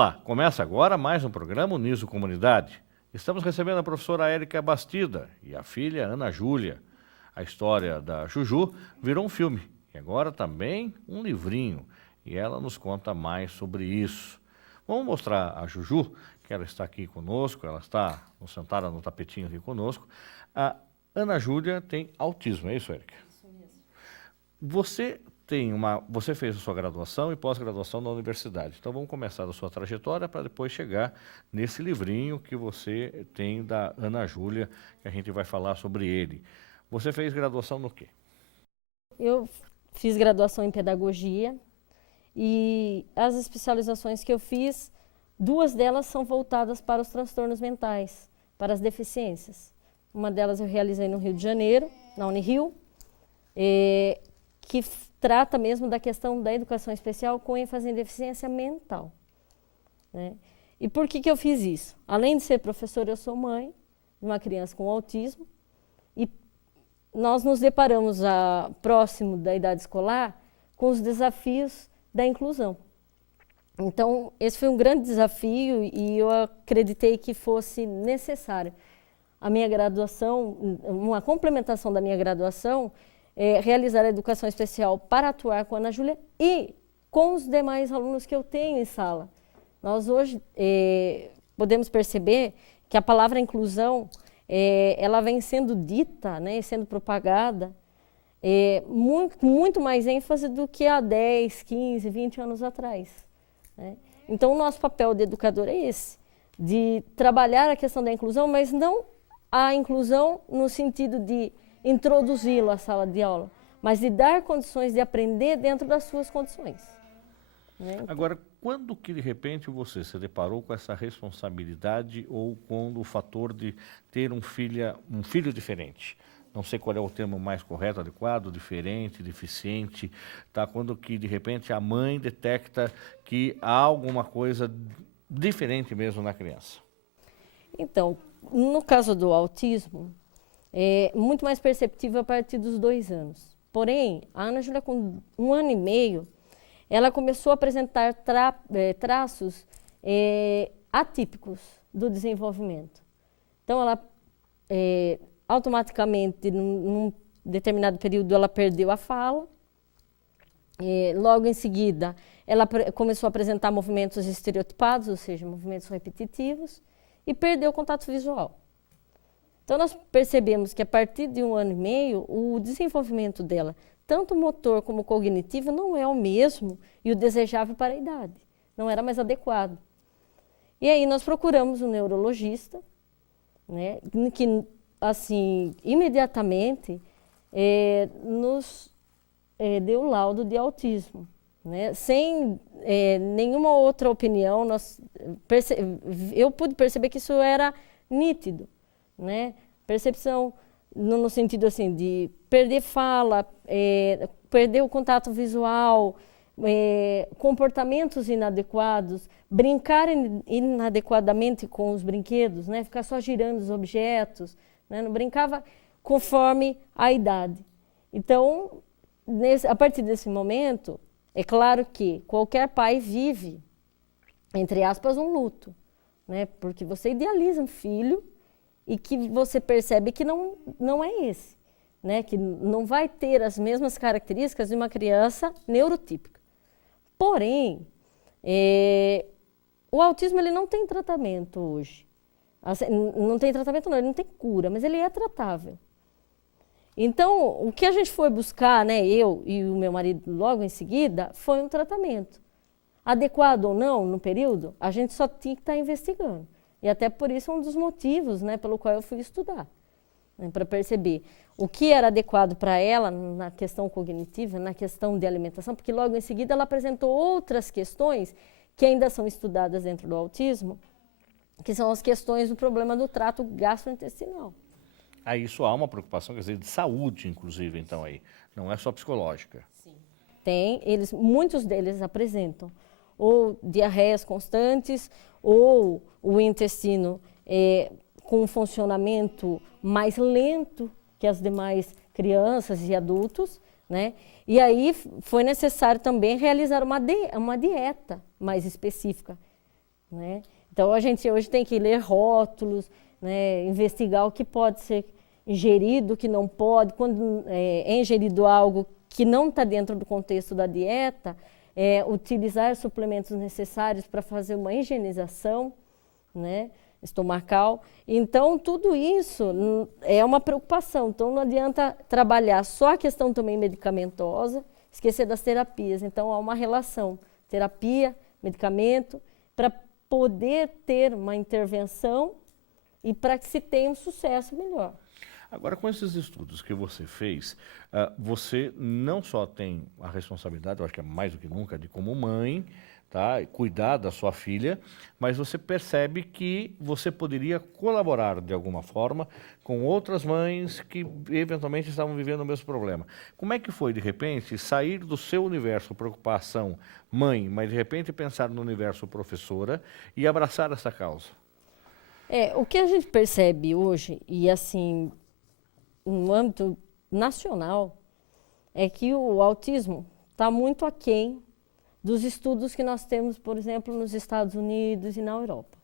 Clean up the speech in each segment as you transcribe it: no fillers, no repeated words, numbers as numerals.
Olá, começa agora mais um programa Uniso Comunidade. Estamos recebendo a professora Érica Bastida e a filha Ana Júlia. A história da Juju virou um filme e agora também um livrinho. E ela nos conta mais sobre isso. Vamos mostrar a Juju, que ela está aqui conosco, ela está sentada no tapetinho aqui conosco. A Ana Júlia tem autismo, é isso, Érica? Isso mesmo. Você fez a sua graduação e pós-graduação na universidade. Então vamos começar a sua trajetória para depois chegar nesse livrinho que você tem da Ana Júlia, que a gente vai falar sobre ele. Você fez graduação no quê? Eu fiz graduação em pedagogia e as especializações que eu fiz, 2 delas são voltadas para os transtornos mentais, para as deficiências. Uma delas eu realizei no Rio de Janeiro, na Unirio, que trata mesmo da questão da educação especial com ênfase em deficiência mental, né? E por que eu fiz isso? Além de ser professora, eu sou mãe de uma criança com autismo e nós nos deparamos próximo da idade escolar com os desafios da inclusão. Então, esse foi um grande desafio e eu acreditei que fosse necessário a minha graduação, uma complementação da minha graduação, realizar a educação especial para atuar com a Ana Júlia e com os demais alunos que eu tenho em sala. Nós hoje podemos perceber que a palavra inclusão, ela vem sendo dita, né, sendo propagada, muito mais ênfase do que há 10, 15, 20 anos atrás, né? Então, o nosso papel de educador é esse, de trabalhar a questão da inclusão, mas não a inclusão no sentido de introduzi-lo à sala de aula, mas de dar condições de aprender dentro das suas condições, né? Então, agora, quando que de repente você se deparou com essa responsabilidade ou com o fator de ter um filho diferente? Não sei qual é o termo mais correto, adequado, diferente, deficiente, tá? Quando que de repente a mãe detecta que há alguma coisa diferente mesmo na criança. Então, no caso do autismo, é muito mais perceptível a partir dos 2 anos. Porém, a Ana Júlia, com 1 ano e meio, ela começou a apresentar traços atípicos do desenvolvimento. Então, ela automaticamente, num determinado período, ela perdeu a fala. Logo em seguida, ela começou a apresentar movimentos estereotipados, ou seja, movimentos repetitivos, e perdeu o contato visual. Então, nós percebemos que a partir de 1 ano e meio, o desenvolvimento dela, tanto motor como cognitivo, não é o mesmo e o desejável para a idade. Não era mais adequado. E aí nós procuramos um neurologista, né, que, assim, imediatamente nos deu o laudo de autismo, né? Sem nenhuma outra opinião, eu pude perceber que isso era nítido, né? Percepção no sentido assim de perder fala, perder o contato visual, comportamentos inadequados, brincar inadequadamente com os brinquedos, né? Ficar só girando os objetos, né? Não brincava conforme a idade. Então, a partir desse momento, é claro que qualquer pai vive, entre aspas, um luto, né? Porque você idealiza um filho e que você percebe que não é esse, né? Que não vai ter as mesmas características de uma criança neurotípica. Porém, o autismo ele não tem tratamento hoje. Assim, não tem tratamento não, ele não tem cura, mas ele é tratável. Então, o que a gente foi buscar, né, eu e o meu marido logo em seguida, foi um tratamento. Adequado ou não no período, a gente só tinha que estar investigando. E até por isso é um dos motivos, né, pelo qual eu fui estudar, né, para perceber o que era adequado para ela na questão cognitiva, na questão de alimentação, porque logo em seguida ela apresentou outras questões que ainda são estudadas dentro do autismo, que são as questões do problema do trato gastrointestinal. Aí isso há uma preocupação, quer dizer, de saúde, inclusive, então aí, não é só psicológica. Sim. Muitos deles apresentam ou diarreias constantes, ou o intestino com um funcionamento mais lento que as demais crianças e adultos, né? E aí foi necessário também realizar uma dieta mais específica, né? Então, a gente hoje tem que ler rótulos, né, investigar o que pode ser ingerido, o que não pode. Quando é ingerido algo que não está dentro do contexto da dieta, utilizar suplementos necessários para fazer uma higienização, né, estomacal. Então, tudo isso é uma preocupação. Então, não adianta trabalhar só a questão também medicamentosa, esquecer das terapias. Então, há uma relação terapia, medicamento, para poder ter uma intervenção e para que se tenha um sucesso melhor. Agora, com esses estudos que você fez, você não só tem a responsabilidade, eu acho que é mais do que nunca, de como mãe, tá, cuidar da sua filha, mas você percebe que você poderia colaborar de alguma forma com outras mães que eventualmente estavam vivendo o mesmo problema. Como é que foi, de repente, sair do seu universo preocupação mãe, mas de repente pensar no universo professora e abraçar essa causa? O que a gente percebe hoje, e assim, no âmbito nacional, é que o autismo está muito aquém dos estudos que nós temos, por exemplo, nos Estados Unidos e na Europa.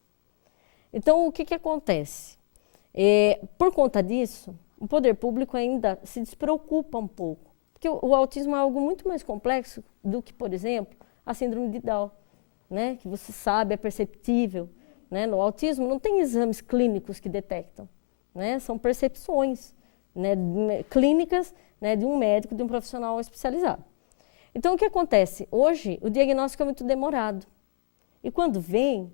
Então, o que acontece? Por conta disso, o poder público ainda se despreocupa um pouco, porque o autismo é algo muito mais complexo do que, por exemplo, a síndrome de Down, né? Que você sabe, é perceptível. Né? No autismo não tem exames clínicos que detectam, né? São percepções, né, clínicas, né, de um médico, de um profissional especializado. Então, o que acontece? Hoje, o diagnóstico é muito demorado. E quando vem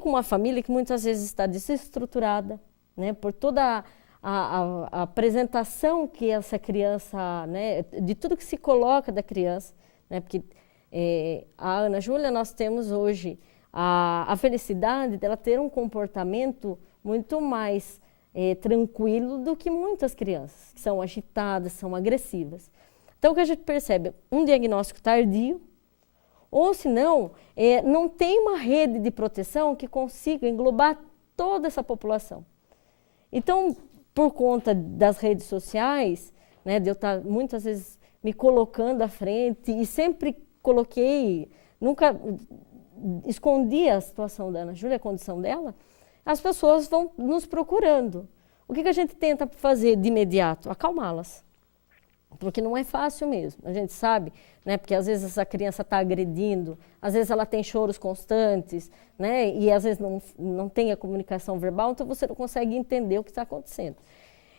com uma família que muitas vezes está desestruturada, né, por toda a apresentação que essa criança, né, de tudo que se coloca da criança, né, porque a Ana Júlia, nós temos hoje a felicidade dela ter um comportamento muito mais tranquilo do que muitas crianças, que são agitadas, são agressivas. Então, o que a gente percebe? Um diagnóstico tardio, ou se não, não tem uma rede de proteção que consiga englobar toda essa população. Então, por conta das redes sociais, né, de eu estar muitas vezes me colocando à frente e sempre coloquei, nunca escondi a situação da Ana Júlia, a condição dela, as pessoas vão nos procurando. O que a gente tenta fazer de imediato? Acalmá-las. Porque não é fácil mesmo, a gente sabe, né, porque às vezes essa criança está agredindo, às vezes ela tem choros constantes, né, e às vezes não tem a comunicação verbal, então você não consegue entender o que está acontecendo.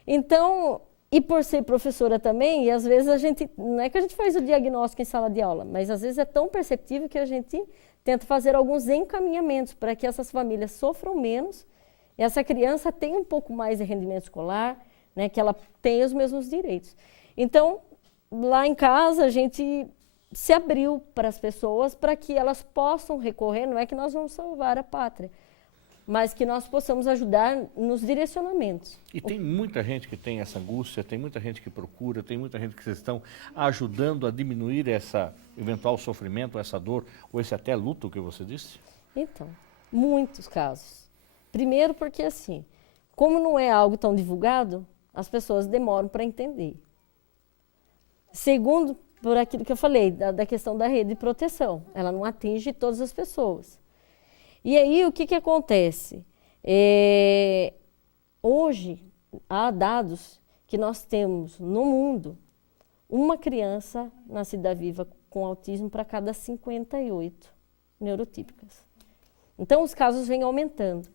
Então, e por ser professora também, e às vezes a gente, não é que a gente faz o diagnóstico em sala de aula, mas às vezes é tão perceptível que a gente tenta fazer alguns encaminhamentos para que essas famílias sofram menos e essa criança tenha um pouco mais de rendimento escolar, né, que ela tenha os mesmos direitos. Então, lá em casa, a gente se abriu para as pessoas para que elas possam recorrer, não é que nós vamos salvar a pátria, mas que nós possamos ajudar nos direcionamentos. E tem muita gente que tem essa angústia, tem muita gente que procura, tem muita gente que vocês estão ajudando a diminuir essa eventual sofrimento, essa dor, ou esse até luto que você disse? Então, muitos casos. Primeiro porque, assim, como não é algo tão divulgado, as pessoas demoram para entender. Segundo, por aquilo que eu falei, da questão da rede de proteção. Ela não atinge todas as pessoas. E aí, o que acontece? Hoje, há dados que nós temos no mundo, uma criança nascida viva com autismo para cada 58 neurotípicas. Então, os casos vêm aumentando.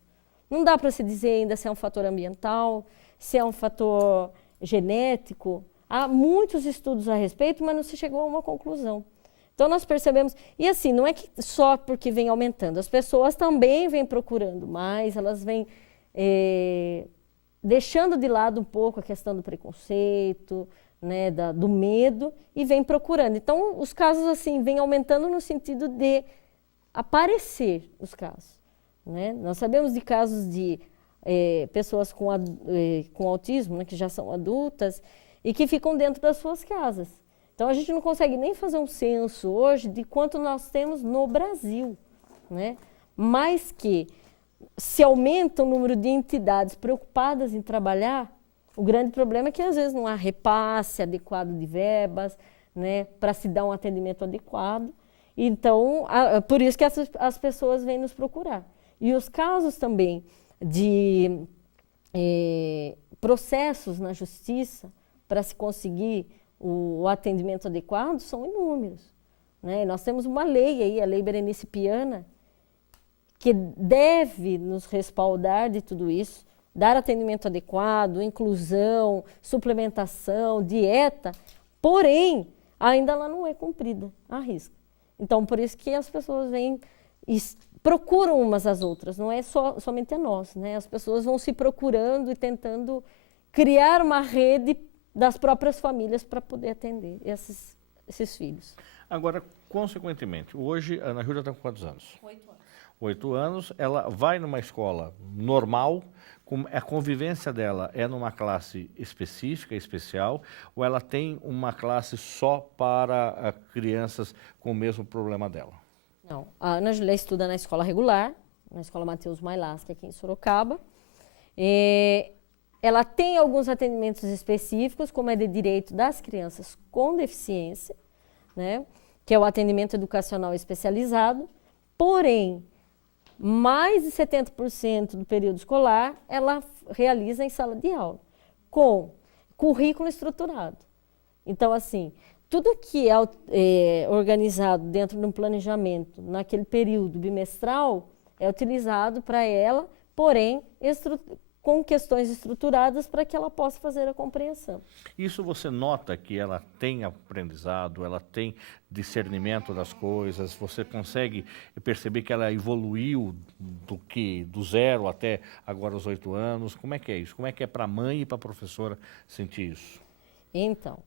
Não dá para se dizer ainda se é um fator ambiental, se é um fator genético. Há muitos estudos a respeito, mas não se chegou a uma conclusão. Então, nós percebemos... E assim, não é que só porque vem aumentando. As pessoas também vêm procurando mais, elas vêm deixando de lado um pouco a questão do preconceito, né, do medo, e vêm procurando. Então, os casos assim vêm aumentando no sentido de aparecer os casos. Né? Nós sabemos de casos de pessoas com autismo, né, que já são adultas, e que ficam dentro das suas casas. Então, a gente não consegue nem fazer um censo hoje de quanto nós temos no Brasil, né? Mas que, se aumenta o número de entidades preocupadas em trabalhar, o grande problema é que, às vezes, não há repasse adequado de verbas, né, para se dar um atendimento adequado. Então, por isso que as pessoas vêm nos procurar. E os casos também de processos na justiça para se conseguir o atendimento adequado são inúmeros, né? Nós temos uma lei aí, a Lei Berenice Piana, que deve nos respaldar de tudo isso, dar atendimento adequado, inclusão, suplementação, dieta, porém, ainda ela não é cumprida, à risca. Então, por isso que as pessoas vêm e procuram umas às outras, não é somente a nós, né? As pessoas vão se procurando e tentando criar uma rede das próprias famílias para poder atender esses filhos. Agora, consequentemente, hoje a Ana Júlia está com quantos anos? 8 anos. 8 anos, ela vai numa escola normal, a convivência dela é numa classe específica, especial, ou ela tem uma classe só para crianças com o mesmo problema dela? Não, a Ana Júlia estuda na escola regular, na escola Mateus Mailasca, aqui em Sorocaba. Ela tem alguns atendimentos específicos, como é de direito das crianças com deficiência, né, que é o atendimento educacional especializado, porém, mais de 70% do período escolar ela realiza em sala de aula, com currículo estruturado. Então, assim, tudo que é organizado dentro de um planejamento naquele período bimestral é utilizado para ela, porém, com questões estruturadas para que ela possa fazer a compreensão. Isso você nota que ela tem aprendizado, ela tem discernimento das coisas, você consegue perceber que ela evoluiu do 0 até agora os 8 anos? Como é que é isso? Como é que é para a mãe e para a professora sentir isso? Então,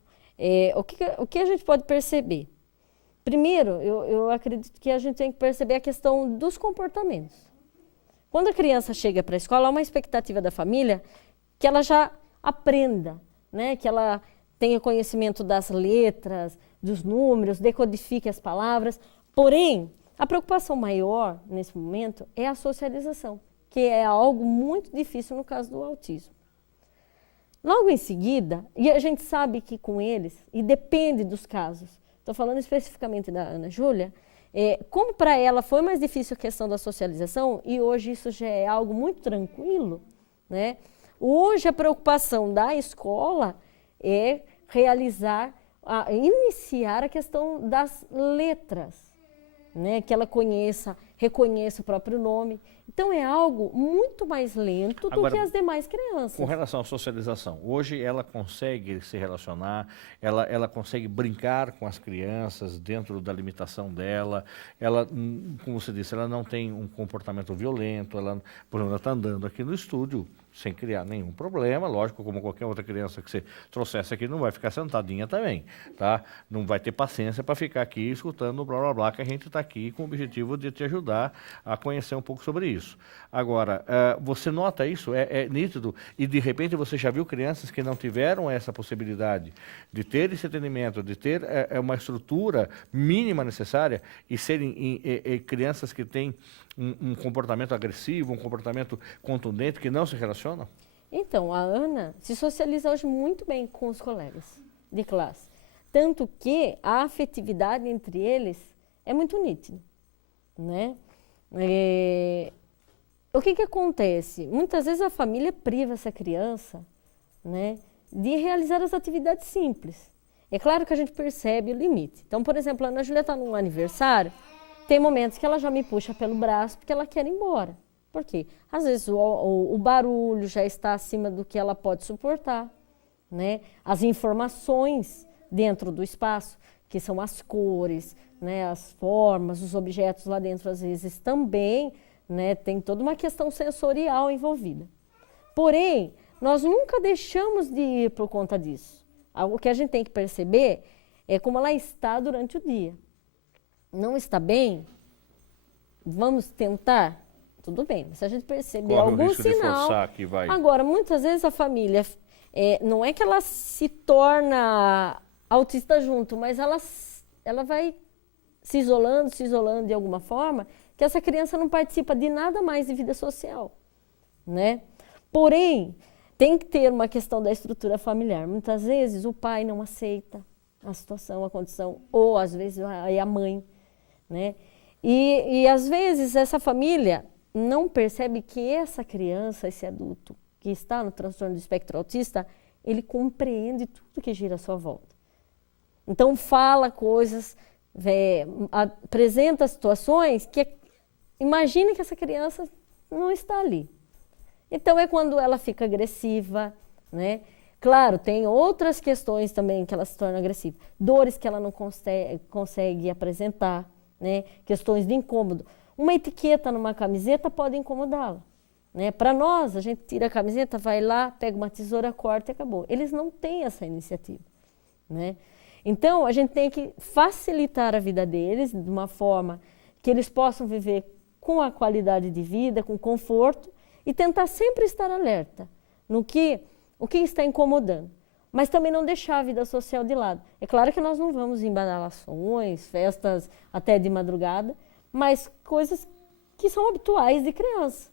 o que a gente pode perceber? Primeiro, eu acredito que a gente tem que perceber a questão dos comportamentos. Quando a criança chega para a escola, há uma expectativa da família que ela já aprenda, né? Que ela tenha conhecimento das letras, dos números, decodifique as palavras. Porém, a preocupação maior nesse momento é a socialização, que é algo muito difícil no caso do autismo. Logo em seguida, e a gente sabe que com eles, e depende dos casos, estou falando especificamente da Ana Júlia, como para ela foi mais difícil a questão da socialização, e hoje isso já é algo muito tranquilo, né? Hoje a preocupação da escola é iniciar a questão das letras, né? Que ela reconheça o próprio nome. Então é algo muito mais lento do que as demais crianças. Com relação à socialização, hoje ela consegue se relacionar, ela consegue brincar com as crianças dentro da limitação dela, ela, como você disse, ela não tem um comportamento violento, por exemplo, ela está andando aqui no estúdio sem criar nenhum problema, lógico, como qualquer outra criança que você trouxesse aqui, não vai ficar sentadinha também, tá? Não vai ter paciência para ficar aqui escutando o blá blá blá, que a gente está aqui com o objetivo de te ajudar a conhecer um pouco sobre isso. Agora, você nota isso? É nítido? E de repente você já viu crianças que não tiveram essa possibilidade de ter esse atendimento, de ter uma estrutura mínima necessária e serem crianças que têm um comportamento agressivo, um comportamento contundente, que não se relacionam? Então, a Ana se socializa hoje muito bem com os colegas de classe. Tanto que a afetividade entre eles é muito nítida, né? O que acontece? Muitas vezes a família priva essa criança, né, de realizar as atividades simples. É claro que a gente percebe o limite. Então, por exemplo, a Ana Júlia está num aniversário, tem momentos que ela já me puxa pelo braço porque ela quer ir embora. Por quê? Às vezes o barulho já está acima do que ela pode suportar, né? As informações dentro do espaço, que são as cores, né, as formas, os objetos lá dentro, às vezes também, né, tem toda uma questão sensorial envolvida. Porém, nós nunca deixamos de ir por conta disso. O que a gente tem que perceber é como ela está durante o dia. Não está bem? Vamos tentar? Tudo bem, se a gente perceber Corre algum o risco de sinal... forçar que vai... Agora, muitas vezes a família, não é que ela se torna autista junto, mas ela vai se isolando de alguma forma, que essa criança não participa de nada mais de vida social, né? Porém, tem que ter uma questão da estrutura familiar. Muitas vezes o pai não aceita a situação, a condição, ou às vezes a mãe, né? E às vezes essa família não percebe que essa criança, esse adulto que está no transtorno do espectro autista, ele compreende tudo que gira à sua volta. Então fala coisas, apresenta situações que imagine que essa criança não está ali. Então é quando ela fica agressiva, né? Claro, tem outras questões também que ela se torna agressiva. Dores que ela não consegue apresentar, né? Questões de incômodo. Uma etiqueta numa camiseta pode incomodá-la, né? Para nós, a gente tira a camiseta, vai lá, pega uma tesoura, corta e acabou. Eles não têm essa iniciativa, né? Então, a gente tem que facilitar a vida deles de uma forma que eles possam viver com a qualidade de vida, com conforto, e tentar sempre estar alerta no o que está incomodando, mas também não deixar a vida social de lado. É claro que nós não vamos em badalações, festas até de madrugada, mas coisas que são habituais de criança,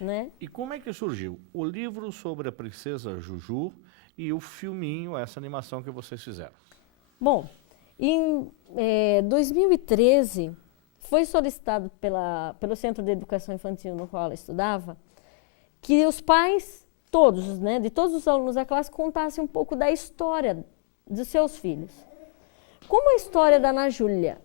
né? E como é que surgiu o livro sobre a princesa Juju e o filminho, essa animação que vocês fizeram? Bom, em 2013, foi solicitado pelo Centro de Educação Infantil no qual ela estudava, que os pais todos, né, de todos os alunos da classe, contassem um pouco da história dos seus filhos. Como a história da Ana Júlia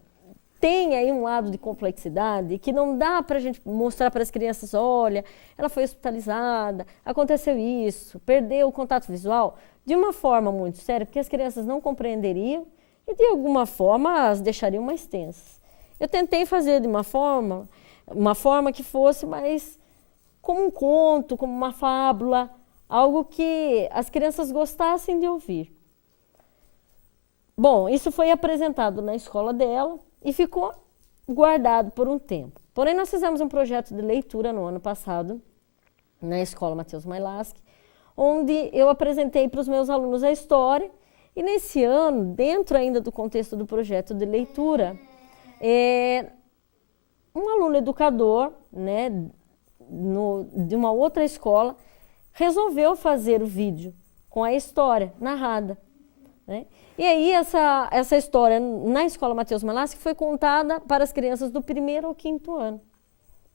tem aí um lado de complexidade que não dá para a gente mostrar para as crianças, olha, ela foi hospitalizada, aconteceu isso, perdeu o contato visual, de uma forma muito séria, porque as crianças não compreenderiam e de alguma forma as deixariam mais tensas. Eu tentei fazer de uma forma que fosse mais como um conto, como uma fábula, algo que as crianças gostassem de ouvir. Bom, isso foi apresentado na escola dela e ficou guardado por um tempo. Porém, nós fizemos um projeto de leitura no ano passado, na escola Matheus Mailaschi, onde eu apresentei para os meus alunos a história, e nesse ano, dentro ainda do contexto do projeto de leitura, um aluno educador, né, de uma outra escola, resolveu fazer o vídeo com a história narrada, né? E aí essa história na escola Matheus Mailaschi foi contada para as crianças do 1º ao 5º ano,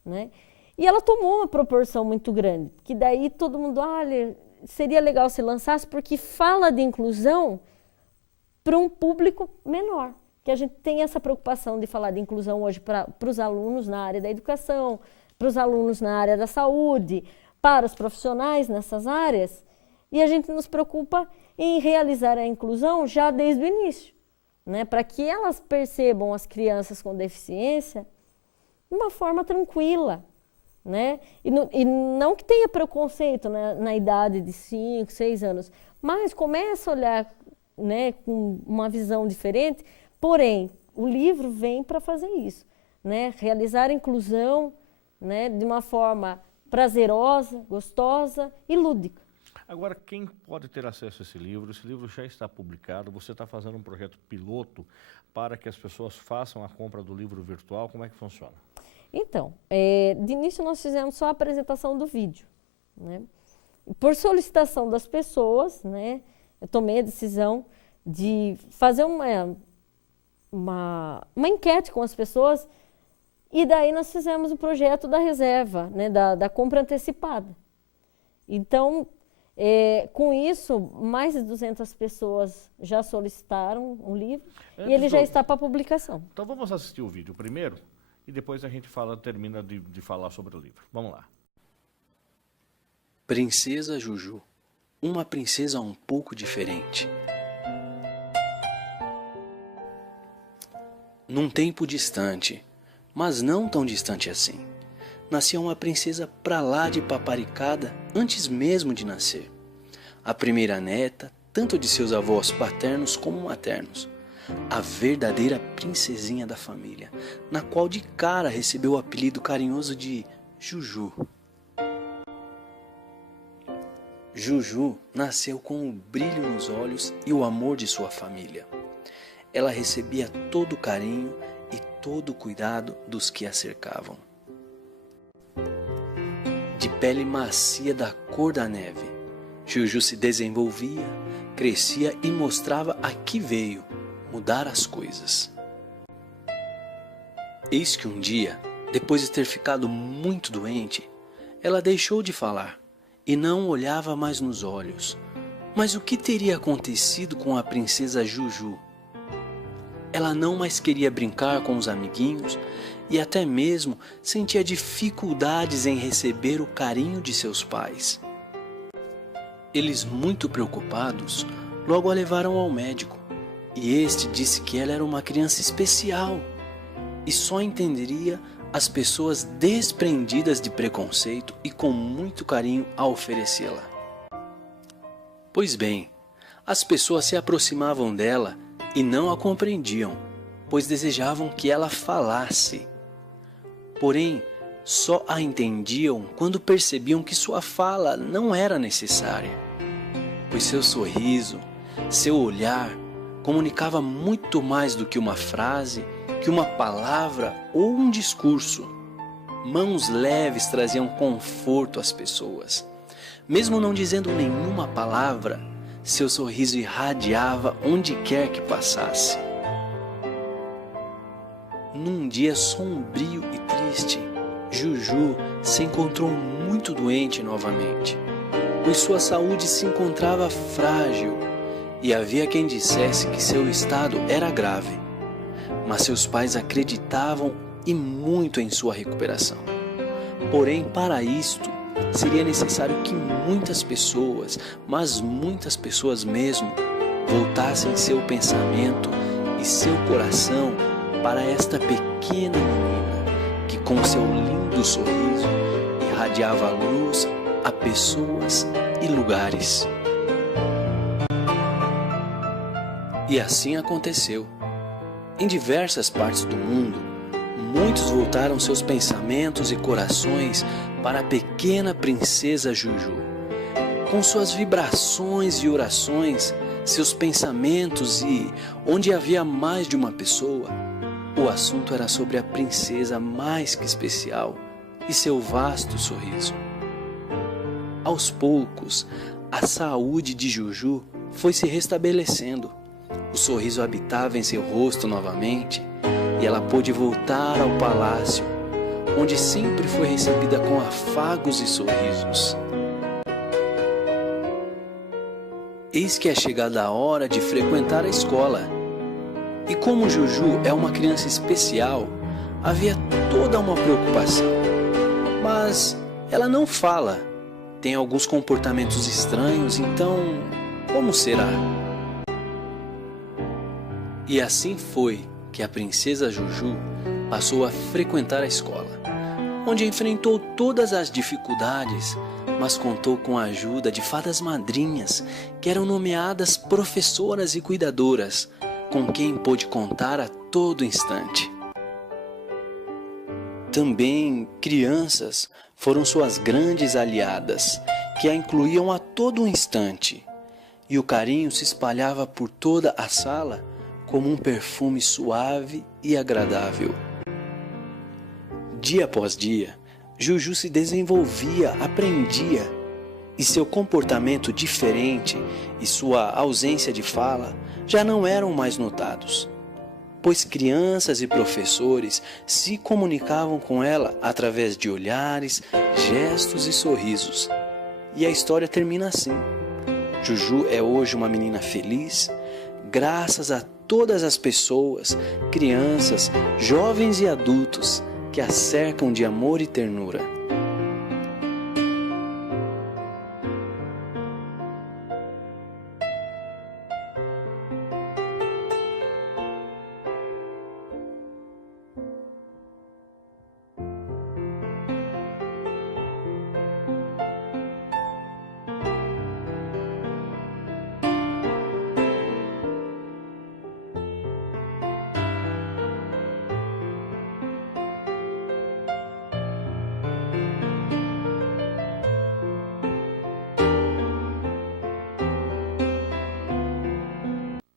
né? E ela tomou uma proporção muito grande, que daí todo mundo, olha, seria legal se lançasse, porque fala de inclusão para um público menor, que a gente tem essa preocupação de falar de inclusão hoje para os alunos na área da educação, para os alunos na área da saúde, para os profissionais nessas áreas, e a gente nos preocupa em realizar a inclusão já desde o início, né, para que elas percebam as crianças com deficiência de uma forma tranquila, né, e não que tenha preconceito, né, na idade de 5, 6 anos, mas comece a olhar, né, com uma visão diferente. Porém, o livro vem para fazer isso, né, realizar a inclusão, né, de uma forma prazerosa, gostosa e lúdica. Agora, quem pode ter acesso a esse livro? Esse livro já está publicado, você está fazendo um projeto piloto para que as pessoas façam a compra do livro virtual, como é que funciona? Então, de início nós fizemos só a apresentação do vídeo, né? Por solicitação das pessoas, né, eu tomei a decisão de fazer uma enquete com as pessoas. E daí nós fizemos o projeto da reserva, né, da compra antecipada. Então, com isso, mais de 200 pessoas já solicitaram o livro e ele já está para publicação. Então vamos assistir o vídeo primeiro e depois a gente termina de falar sobre o livro. Vamos lá. Princesa Juju, uma princesa um pouco diferente. Num tempo distante, mas não tão distante assim, nascia uma princesa pra lá de paparicada antes mesmo de nascer. A primeira neta, tanto de seus avós paternos como maternos. A verdadeira princesinha da família, na qual de cara recebeu o apelido carinhoso de Juju. Juju nasceu com o brilho nos olhos e o amor de sua família. Ela recebia todo o carinho e todo o cuidado dos que a cercavam. De pele macia da cor da neve, Juju se desenvolvia, crescia e mostrava a que veio mudar as coisas. Eis que um dia, depois de ter ficado muito doente, ela deixou de falar e não olhava mais nos olhos. Mas o que teria acontecido com a princesa Juju? Ela não mais queria brincar com os amiguinhos e até mesmo sentia dificuldades em receber o carinho de seus pais. Eles, muito preocupados, logo a levaram ao médico e este disse que ela era uma criança especial e só entenderia as pessoas desprendidas de preconceito e com muito carinho a oferecê-la. Pois bem, as pessoas se aproximavam dela e não a compreendiam, pois desejavam que ela falasse. Porém, só a entendiam quando percebiam que sua fala não era necessária, pois seu sorriso, seu olhar, comunicava muito mais do que uma frase, que uma palavra ou um discurso. Mãos leves traziam conforto às pessoas. Mesmo não dizendo nenhuma palavra, seu sorriso irradiava onde quer que passasse. Num dia sombrio e triste, Juju se encontrou muito doente novamente, pois sua saúde se encontrava frágil e havia quem dissesse que seu estado era grave. Mas seus pais acreditavam e muito em sua recuperação. Porém, para isto, seria necessário que muitas pessoas, mas muitas pessoas mesmo, voltassem seu pensamento e seu coração para esta pequena menina que com seu lindo sorriso irradiava luz a pessoas e lugares. E assim aconteceu. Em diversas partes do mundo, muitos voltaram seus pensamentos e corações para a pequena princesa Juju. Com suas vibrações e orações, seus pensamentos e, onde havia mais de uma pessoa, o assunto era sobre a princesa mais que especial e seu vasto sorriso. Aos poucos, a saúde de Juju foi se restabelecendo. O sorriso habitava em seu rosto novamente e ela pôde voltar ao palácio, onde sempre foi recebida com afagos e sorrisos. Eis que é chegada a hora de frequentar a escola. E como Juju é uma criança especial, havia toda uma preocupação. Mas ela não fala, tem alguns comportamentos estranhos, então como será? E assim foi que a princesa Juju passou a frequentar a escola, onde enfrentou todas as dificuldades, mas contou com a ajuda de fadas madrinhas, que eram nomeadas professoras e cuidadoras, com quem pôde contar a todo instante. Também crianças foram suas grandes aliadas, que a incluíam a todo instante, e o carinho se espalhava por toda a sala como um perfume suave e agradável. Dia após dia, Juju se desenvolvia, aprendia, e seu comportamento diferente e sua ausência de fala já não eram mais notados, pois crianças e professores se comunicavam com ela através de olhares, gestos e sorrisos. E a história termina assim. Juju é hoje uma menina feliz, graças a todas as pessoas, crianças, jovens e adultos que a cercam de amor e ternura.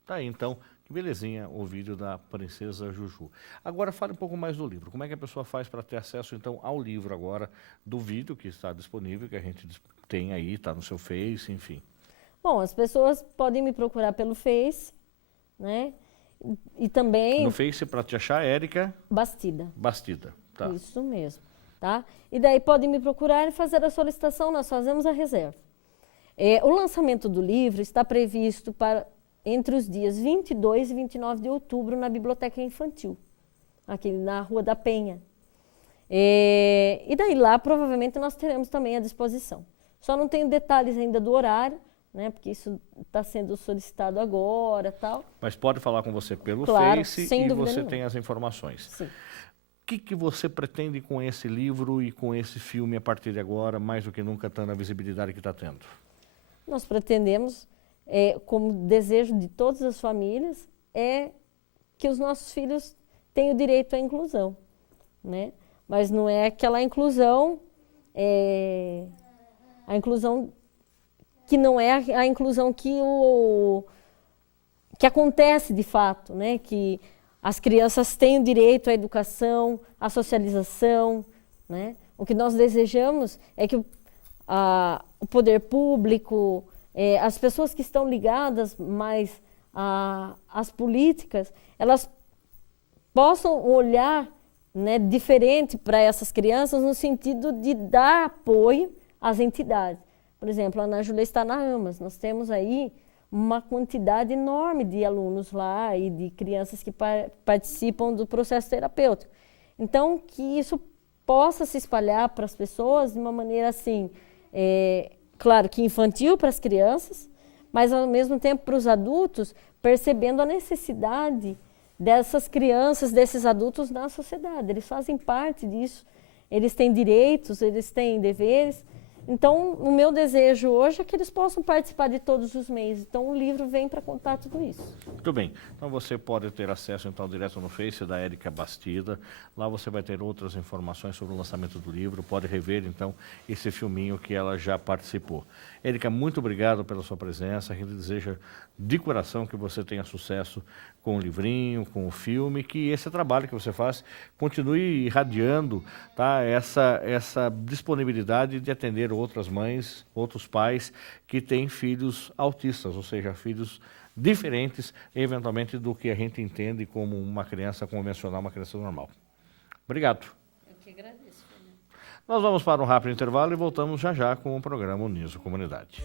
Tá aí, então, que belezinha o vídeo da princesa Juju. Agora fale um pouco mais do livro. Como é que a pessoa faz para ter acesso, então, ao livro agora, do vídeo que está disponível, que a gente tem aí, está no seu Face, enfim. Bom, as pessoas podem me procurar pelo Face, né? E também... No Face, para te achar, Érica Bastida. Bastida. Tá. Isso mesmo. Tá? E daí podem me procurar e fazer a solicitação, nós fazemos a reserva. O lançamento do livro está previsto para entre os dias 22 e 29 de outubro na Biblioteca Infantil, aqui na Rua da Penha. E daí lá provavelmente nós teremos também à disposição. Só não tenho detalhes ainda do horário, né, porque isso está sendo solicitado agora, tal. Mas pode falar com você pelo Claro, Face sem e dúvida você nenhuma. tem as informações. Sim. O que você pretende com esse livro e com esse filme a partir de agora, mais do que nunca, tendo a visibilidade que está tendo? Nós pretendemos, como desejo de todas as famílias, que os nossos filhos tenham direito à inclusão, né? Mas não é aquela inclusão, a inclusão que não é a inclusão que acontece de fato, né? Que as crianças têm o direito à educação, à socialização, né? O que nós desejamos é que o poder público, as pessoas que estão ligadas mais às políticas, elas possam olhar, né, diferente para essas crianças no sentido de dar apoio às entidades. Por exemplo, a Ana Júlia está na AMAS, nós temos aí uma quantidade enorme de alunos lá e de crianças que participam do processo terapêutico. Então, que isso possa se espalhar para as pessoas de uma maneira assim, claro que infantil para as crianças, mas ao mesmo tempo para os adultos, percebendo a necessidade dessas crianças, desses adultos na sociedade. Eles fazem parte disso, eles têm direitos, eles têm deveres. Então, o meu desejo hoje é que eles possam participar de todos os meios. Então, o livro vem para contar tudo isso. Muito bem. Então, você pode ter acesso, então, direto no Face da Érica Bastida. Lá você vai ter outras informações sobre o lançamento do livro. Pode rever, então, esse filminho que ela já participou. Érica, muito obrigado pela sua presença. A gente deseja de coração que você tenha sucesso com o livrinho, com o filme, que esse trabalho que você faz continue irradiando, tá, essa disponibilidade de atender outras mães, outros pais que têm filhos autistas, ou seja, filhos diferentes, eventualmente, do que a gente entende como uma criança convencional, uma criança normal. Obrigado. Eu que agradeço, Fernando. Nós vamos para um rápido intervalo e voltamos já já com o programa Uniso Comunidade.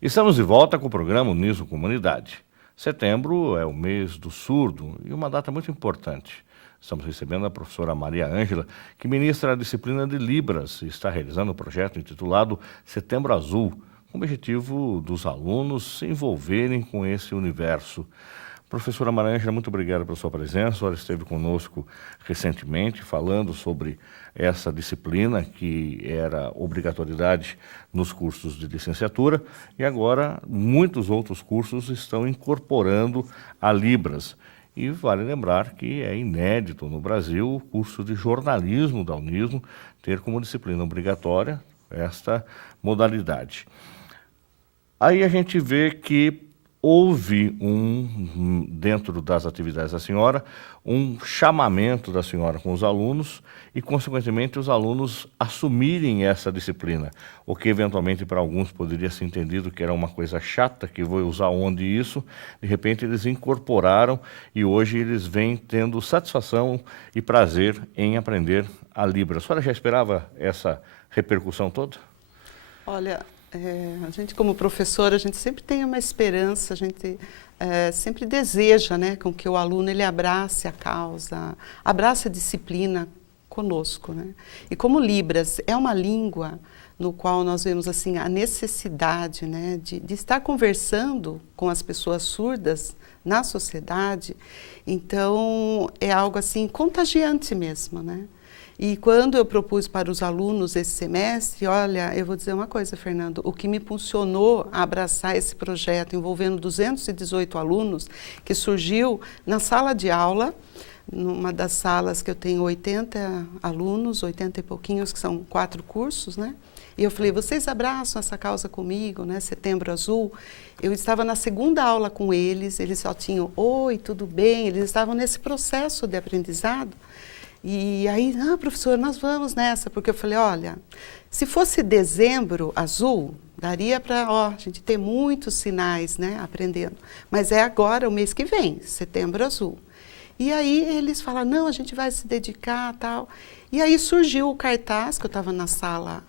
Estamos de volta com o programa Uniso Comunidade. Setembro é o mês do surdo e uma data muito importante. Estamos recebendo a professora Maria Ângela, que ministra a disciplina de Libras e está realizando um projeto intitulado Setembro Azul, com o objetivo dos alunos se envolverem com esse universo. Professora Maria Ângela, muito obrigado pela sua presença. A senhora esteve conosco recentemente falando sobre essa disciplina que era obrigatoriedade nos cursos de licenciatura e agora muitos outros cursos estão incorporando a Libras. E vale lembrar que é inédito no Brasil o curso de jornalismo da Unismo ter como disciplina obrigatória esta modalidade. Aí a gente vê que houve dentro das atividades da senhora, um chamamento da senhora com os alunos e, consequentemente, os alunos assumirem essa disciplina, o que eventualmente para alguns poderia ser entendido que era uma coisa chata, que vou usar onde isso, de repente eles incorporaram e hoje eles vêm tendo satisfação e prazer em aprender a Libra. A senhora já esperava essa repercussão toda? Olha, a gente como professora, a gente sempre tem uma esperança, a gente sempre deseja, né, com que o aluno ele abrace a causa, abrace a disciplina conosco, né? E como Libras é uma língua no qual nós vemos assim a necessidade, né, de estar conversando com as pessoas surdas na sociedade. Então é algo assim contagiante mesmo, né? E quando eu propus para os alunos esse semestre, olha, eu vou dizer uma coisa, Fernando, o que me impulsionou a abraçar esse projeto envolvendo 218 alunos, que surgiu na sala de aula, numa das salas que eu tenho 80 alunos, 80 e pouquinhos, que são 4 cursos, né? E eu falei, vocês abraçam essa causa comigo, né? Setembro Azul. Eu estava na segunda aula com eles só tinham, oi, tudo bem? Eles estavam nesse processo de aprendizado. E aí, professor, nós vamos nessa, porque eu falei, olha, se fosse dezembro azul, daria para a gente ter muitos sinais, né, aprendendo. Mas é agora, o mês que vem, setembro azul. E aí eles falaram, não, a gente vai se dedicar, tal. E aí surgiu o cartaz, que eu estava na sala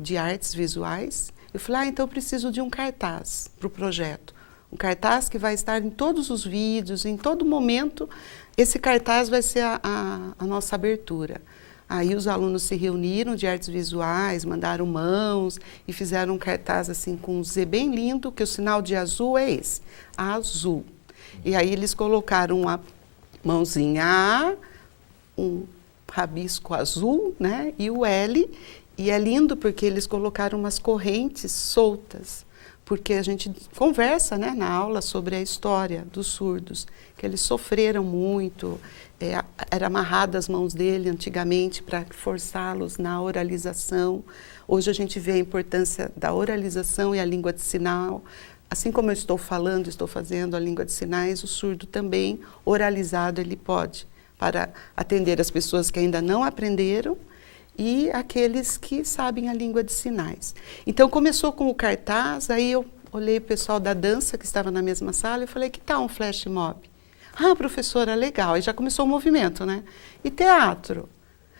de artes visuais. Eu falei, então eu preciso de um cartaz para o projeto. Um cartaz que vai estar em todos os vídeos, em todo momento. Esse cartaz vai ser a nossa abertura. Aí os alunos se reuniram de artes visuais, mandaram mãos e fizeram um cartaz assim com um Z bem lindo, que o sinal de azul é esse, azul. E aí eles colocaram uma mãozinha A, um rabisco azul, né, e o L. E é lindo porque eles colocaram umas correntes soltas, porque a gente conversa, né, na aula sobre a história dos surdos, que eles sofreram muito, era amarrado as mãos dele antigamente para forçá-los na oralização. Hoje a gente vê a importância da oralização e a língua de sinal. Assim como eu estou falando, estou fazendo a língua de sinais, o surdo também, oralizado, ele pode, para atender as pessoas que ainda não aprenderam e aqueles que sabem a língua de sinais. Então começou com o cartaz, aí eu olhei o pessoal da dança que estava na mesma sala e falei, que tal um flash mob? Professora, legal. E já começou o movimento, né? E teatro?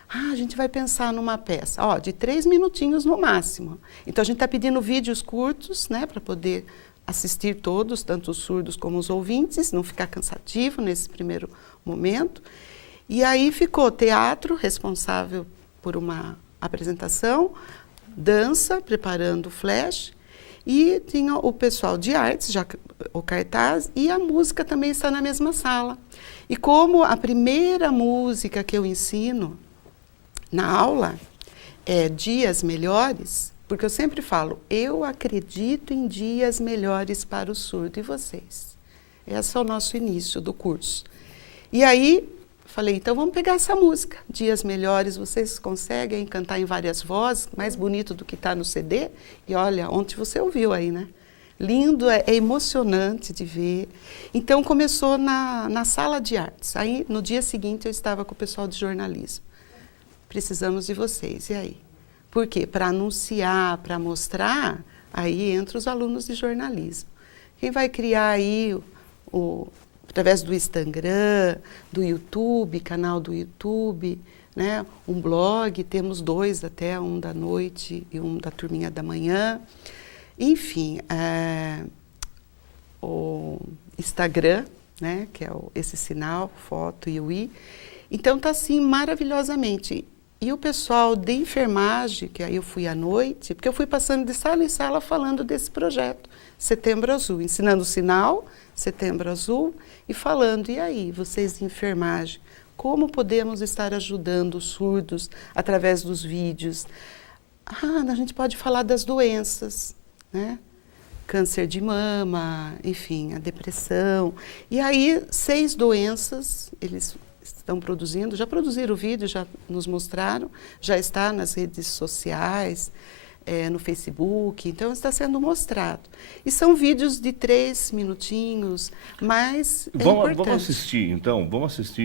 A gente vai pensar numa peça, de 3 minutinhos no máximo. Então a gente está pedindo vídeos curtos, né, para poder assistir todos, tanto os surdos como os ouvintes, não ficar cansativo nesse primeiro momento. E aí ficou teatro, responsável por uma apresentação, dança, preparando o flash, e tinha o pessoal de artes, já o cartaz, e a música também está na mesma sala. E como a primeira música que eu ensino na aula é Dias Melhores, porque eu sempre falo, eu acredito em dias melhores para o surdo, e vocês? Esse é o nosso início do curso. E aí, falei, então vamos pegar essa música, Dias Melhores, vocês conseguem cantar em várias vozes, mais bonito do que está no CD? E olha, ontem você ouviu aí, né? Lindo, é emocionante de ver. Então começou na sala de artes. Aí no dia seguinte eu estava com o pessoal de jornalismo. Precisamos de vocês, e aí? Por quê? Para anunciar, para mostrar, aí entra os alunos de jornalismo. Quem vai criar aí através do Instagram, do YouTube, canal do YouTube, né? Um blog, temos 2 até, um da noite e um da turminha da manhã. Enfim, o Instagram, né? Que é esse sinal, foto e o i. Então está assim maravilhosamente. E o pessoal de enfermagem, que aí eu fui à noite, porque eu fui passando de sala em sala falando desse projeto, Setembro Azul, ensinando o sinal, Setembro Azul, e falando, e aí, vocês de enfermagem, como podemos estar ajudando os surdos através dos vídeos? A gente pode falar das doenças, né? Câncer de mama, enfim, a depressão. E aí, 6 doenças, eles estão produzindo, já produziram o vídeo, já nos mostraram, já está nas redes sociais, no Facebook, então está sendo mostrado. E são vídeos de 3 minutinhos, mas Vamos assistir, então,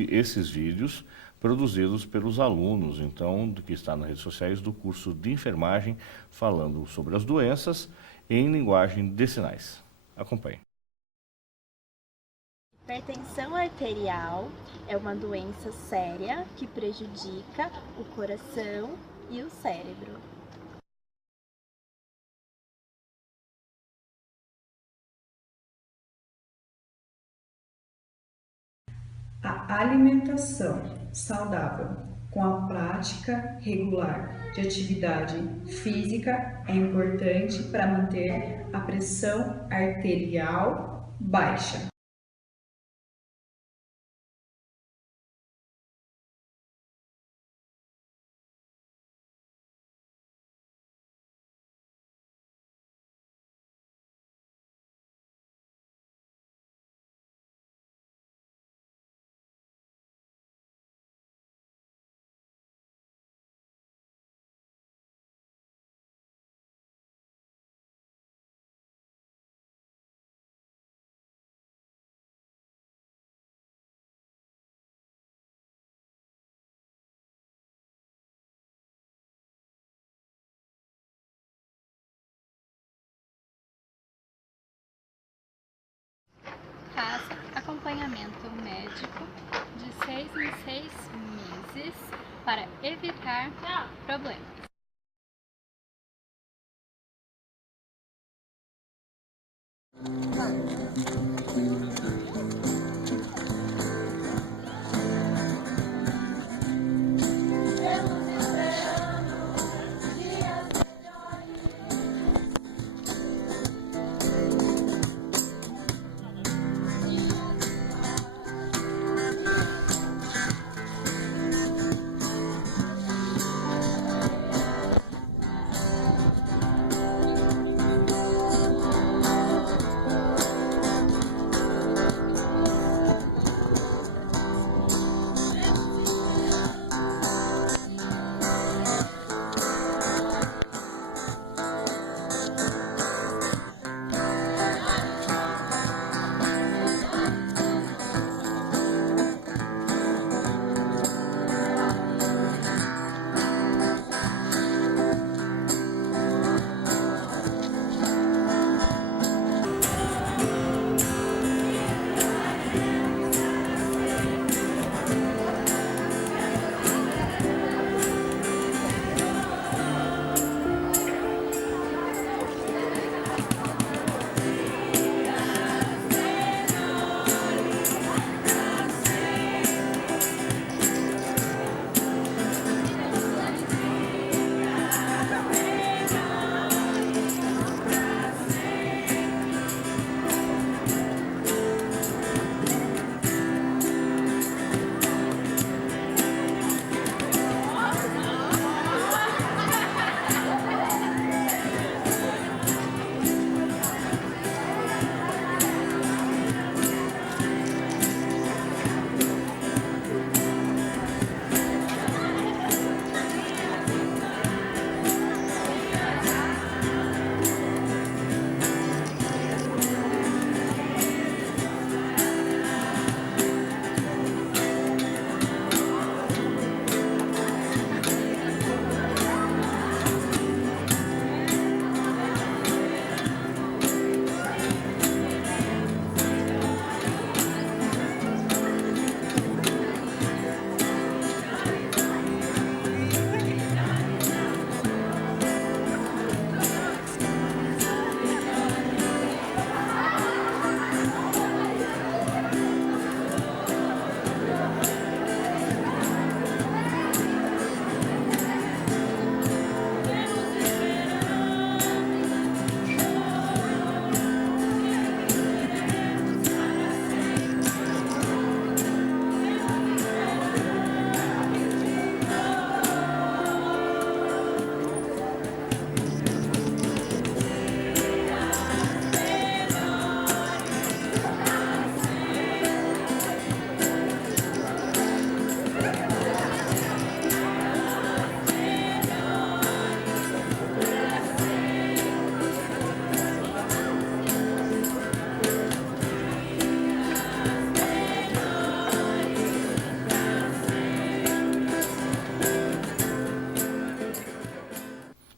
esses vídeos produzidos pelos alunos, então, que está nas redes sociais do curso de enfermagem, falando sobre as doenças em linguagem de sinais. Acompanhe. Hipertensão arterial é uma doença séria que prejudica o coração e o cérebro. A alimentação saudável com a prática regular de atividade física é importante para manter a pressão arterial baixa. Faça acompanhamento médico de 6 em 6 meses para evitar problemas.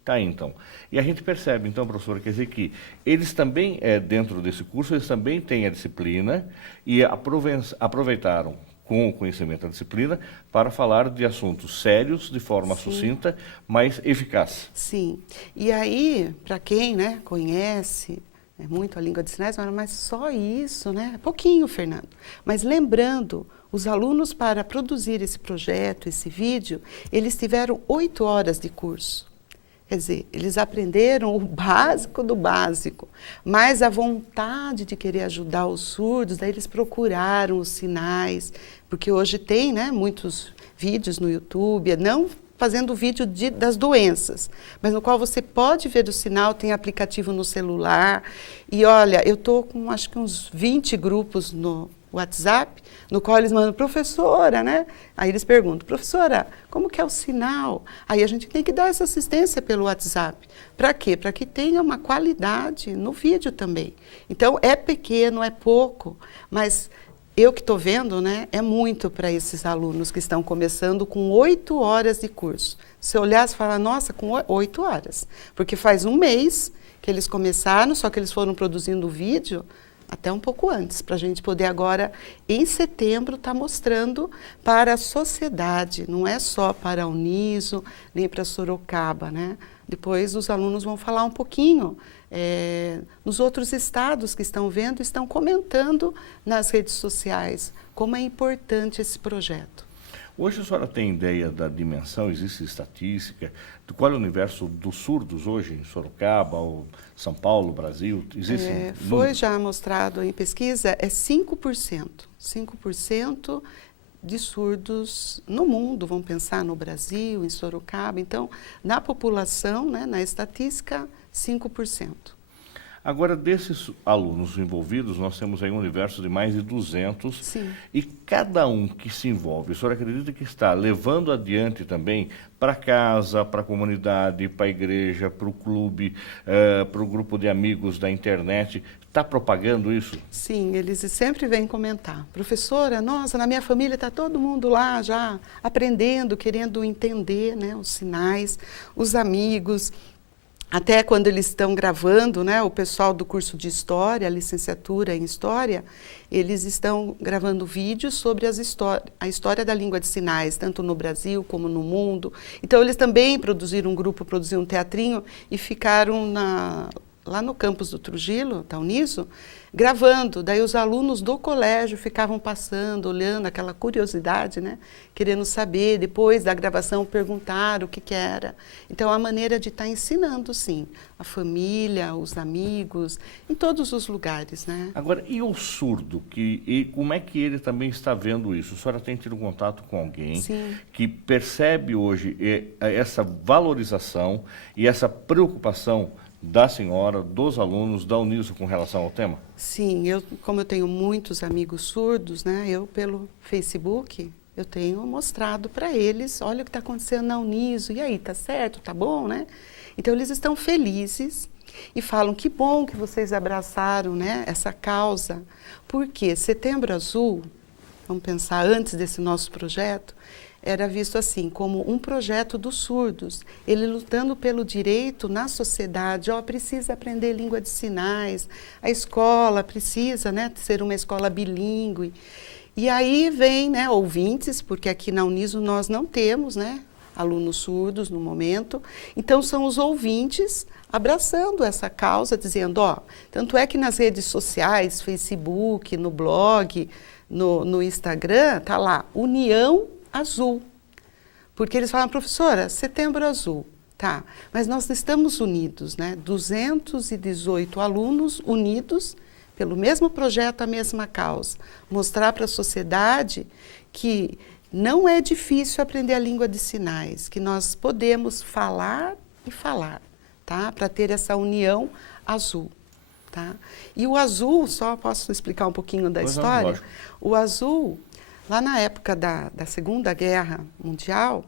Tá aí, então. E a gente percebe, então, professora, quer dizer que eles também, dentro desse curso, eles também têm a disciplina e aproveitaram com o conhecimento da disciplina para falar de assuntos sérios de forma sucinta, mas eficaz. Sim. E aí, para quem, né, conhece muito a língua de sinais, mas só isso, né? Pouquinho, Fernando. Mas lembrando Os alunos, para produzir esse projeto, esse vídeo, eles tiveram 8 horas de curso. Quer dizer, eles aprenderam o básico do básico, mas a vontade de querer ajudar os surdos, daí eles procuraram os sinais, porque hoje tem, né, muitos vídeos no YouTube, não fazendo vídeo das doenças, mas no qual você pode ver o sinal, tem aplicativo no celular. E olha, eu estou com acho que uns 20 grupos no WhatsApp, no qual eles mandam, professora, né? Aí eles perguntam, professora, como que é o sinal? Aí a gente tem que dar essa assistência pelo WhatsApp. Para quê? Para que tenha uma qualidade no vídeo também. Então, é pequeno, é pouco, mas eu que estou vendo, né, é muito para esses alunos que estão começando com 8 horas de curso. Se olhar e falar, nossa, com 8 horas. Porque faz um mês que eles começaram, só que eles foram produzindo o vídeo até um pouco antes, para a gente poder agora, em setembro, estar mostrando para a sociedade, não é só para a Uniso, nem para Sorocaba, né? Depois os alunos vão falar um pouquinho nos outros estados que estão vendo, estão comentando nas redes sociais como é importante esse projeto. Hoje a senhora tem ideia da dimensão, existe estatística, do qual é o universo dos surdos hoje, em Sorocaba, ou São Paulo, Brasil? Existe foi já mostrado em pesquisa, é 5%. 5% de surdos no mundo, vamos pensar no Brasil, em Sorocaba. Então, na população, né, na estatística, 5%. Agora, desses alunos envolvidos, nós temos aí um universo de mais de 200. Sim. E cada um que se envolve, a senhora acredita que está levando adiante também para casa, para a comunidade, para a igreja, para o clube, para o grupo de amigos da internet, está propagando isso? Sim, eles sempre vêm comentar. Professora, nossa, na minha família está todo mundo lá já aprendendo, querendo entender, né, os sinais, os amigos. Até quando eles estão gravando, né, o pessoal do curso de História, a licenciatura em História, eles estão gravando vídeos sobre a história da língua de sinais, tanto no Brasil como no mundo. Então, eles também produziram um grupo, produziram um teatrinho e ficaram lá no campus do Trujillo, da Uniso, gravando. Daí os alunos do colégio ficavam passando, olhando, aquela curiosidade, né? Querendo saber. Depois da gravação perguntaram o que era. Então, a maneira de estar ensinando, sim, a família, os amigos, em todos os lugares, né? Agora, e o surdo? Como é que ele também está vendo isso? A senhora tem tido contato com alguém Sim. que percebe hoje essa valorização e essa preocupação da senhora, dos alunos, da Uniso com relação ao tema? Sim, como eu tenho muitos amigos surdos, né, eu pelo Facebook, eu tenho mostrado para eles, olha o que está acontecendo na Uniso, e aí, tá certo, tá bom, né? Então eles estão felizes e falam que bom que vocês abraçaram, né, essa causa, porque Setembro Azul, vamos pensar antes desse nosso projeto, era visto assim, como um projeto dos surdos, ele lutando pelo direito na sociedade, precisa aprender língua de sinais, a escola precisa, né, ser uma escola bilíngue. E aí vem, né, ouvintes, porque aqui na Uniso nós não temos, né, alunos surdos no momento, então são os ouvintes abraçando essa causa, dizendo, tanto é que nas redes sociais, Facebook, no blog, no Instagram, tá lá, União Azul, porque eles falam, professora, Setembro Azul, tá, mas nós estamos unidos, né, 218 alunos unidos pelo mesmo projeto, a mesma causa, mostrar para a sociedade que não é difícil aprender a língua de sinais, que nós podemos falar e falar, tá, para ter essa união azul. Tá? E o azul, só posso explicar um pouquinho da história? Lógico. O azul, lá na época da Segunda Guerra Mundial,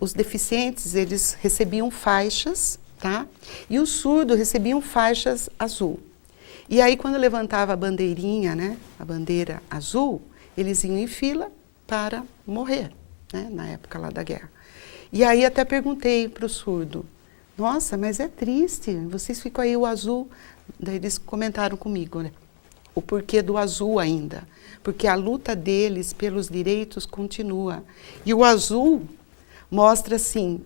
os deficientes, eles recebiam faixas, tá? E os surdos recebiam faixas azul. E aí, quando levantava a bandeirinha, né, a bandeira azul, eles iam em fila para morrer, né, na época lá da guerra. E aí até perguntei para o surdo, nossa, mas é triste, vocês ficam aí o azul. Daí eles comentaram comigo, né, o porquê do azul ainda. Porque a luta deles pelos direitos continua. E o azul mostra, assim,